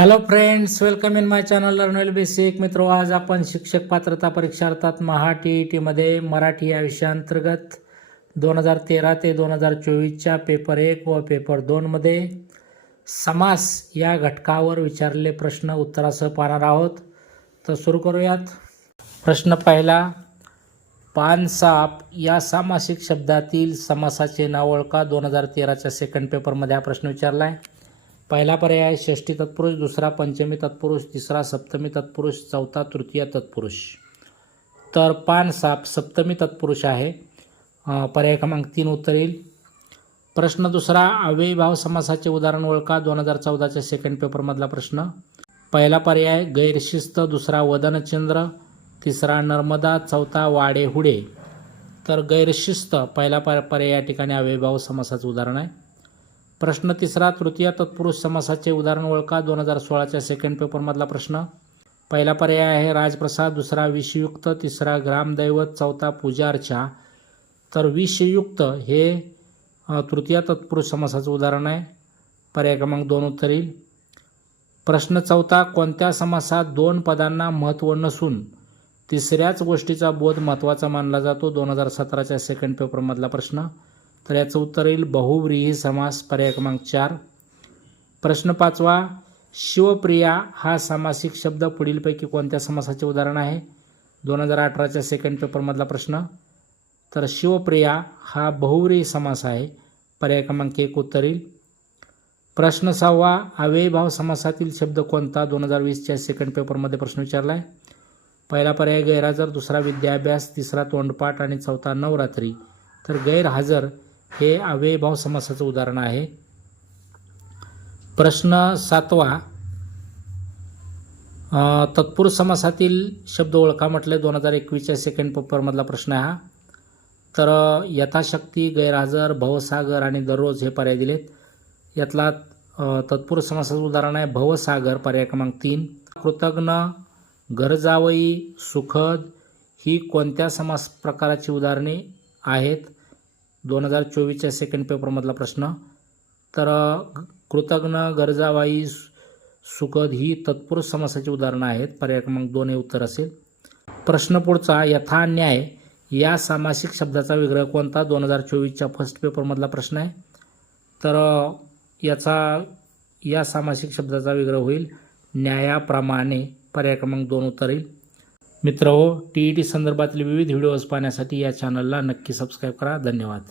Hello friends welcome in my channel Learnwell basic मित्र आज आपण शिक्षक पात्रता परीक्षा अर्थात महा टी ई टीमध्ये मराठी या विषयाअंतर्गत दोन हजार तेरा ते दोन हजार चोवीसच्या पेपर एक व पेपर दोनमध्ये समास या घटकावर विचारलेले प्रश्न उत्तरासह पाहणार आहोत. तर सुरू करूयात. प्रश्न पहिला पान साप या सामासिक शब्दातील समासाचे नाव ओळखा. दोन हजार तेराच्या सेकंड पेपरमध्ये हा प्रश्न विचारला आहे पहिला पर्याय षष्टी तत्पुरुष दुसरा पंचमी तत्पुरुष तिसरा सप्तमी तत्पुरुष चौथा तृतीय तत्पुरुष. तर पान साप सप्तमी तत्पुरुष आहे. पर्याय क्रमांक तीन उत्तर येईल. प्रश्न दुसरा अव्ययीभाव समासाचे उदाहरण ओळखा. दोन हजार चौदाच्या सेकंड पेपरमधला प्रश्न. पहिला पर्याय गैरशिस्त. दुसरा वदनचंद्र. तिसरा नर्मदा. चौथा वाडे हुडे तर गैरशिस्त पहिला पर पर्याय या ठिकाणी अव्ययभाव समासाचं उदाहरण आहे. प्रश्न तिसरा तृतीय तत्पुरुष समासाचे उदाहरण ओळखा दोन हजार सोळाच्या सेकंड पेपरमधला प्रश्न. पहिला पर्याय आहे राजप्रसाद दुसरा विषयुक्त तिसरा ग्रामदैवत चौथा पूजार्चा तर विषयुक्त हे तृतीय तत्पुरुष समासाचं उदाहरण आहे. पर्याय क्रमांक दोन उत्तर. येईल प्रश्न चौथा कोणत्या समासात दोन पदांना महत्त्व नसून तिसऱ्याच गोष्टीचा बोध महत्त्वाचा मानला जातो? दोन हजार सतराच्या सेकंड पेपरमधला प्रश्न. तर याचं उत्तर येईल. बहुव्रीही समास पर्याय क्रमांक चार. प्रश्न पाचवा शिवप्रिया हा सामासिक शब्द पुढीलपैकी कोणत्या समासाचे उदाहरण आहे? दोन हजार अठराच्या सेकंड पेपरमधला प्रश्न. तर शिवप्रिया हा बहुव्रीही समास आहे. पर्याय क्रमांक एक उत्तर येईल. प्रश्न सहावा अव्ययभाव समासातील शब्द कोणता? दोन हजार वीसच्या सेकंड पेपरमध्ये प्रश्न विचारला आहे पहिला पर्याय गैरहजर दुसरा विद्याभ्यास तिसरा तोंडपाठ आणि चौथा नवरात्री. तर गैरहजर हे अव्ययभाव समासाचं उदाहरण आहे. प्रश्न सातवा तत्पुरुष समासातील शब्द ओळखा म्हटले दोन हजार एकवीसच्या सेकंड पेपरमधला प्रश्न आहे हा. तर यथाशक्ती गैरहजर भवसागर आणि दररोज हे पर्याय दिलेत. यातला तत्पुरुष समासाचं उदाहरण आहे भवसागर पर्याय क्रमांक तीन. कृतज्ञ गरजावई सुखद ही कोणत्या समास प्रकाराची उदाहरणे आहेत? दोन हजार चोवीसच्या सेकंड पेपरमधला प्रश्न. तर कृतज्ञ गरजावाई सुखद ही तत्पुरुष समासाची उदाहरणं आहेत. पर्याय क्रमांक दोन हे उत्तर असेल. प्रश्न पुढचा यथा न्याय या सामासिक शब्दाचा विग्रह कोणता? दोन हजार चोवीसच्या फर्स्ट पेपरमधला प्रश्न आहे. तर याचा या सामासिक शब्दाचा विग्रह होईल. न्यायाप्रमाणे पर्याय क्रमांक दोन उत्तर येईल. मित्र हो टी ई टी संदर्भातील विविध व्हिडिओज पाहण्यासाठी या चॅनलला नक्की सबस्क्राईब करा. धन्यवाद.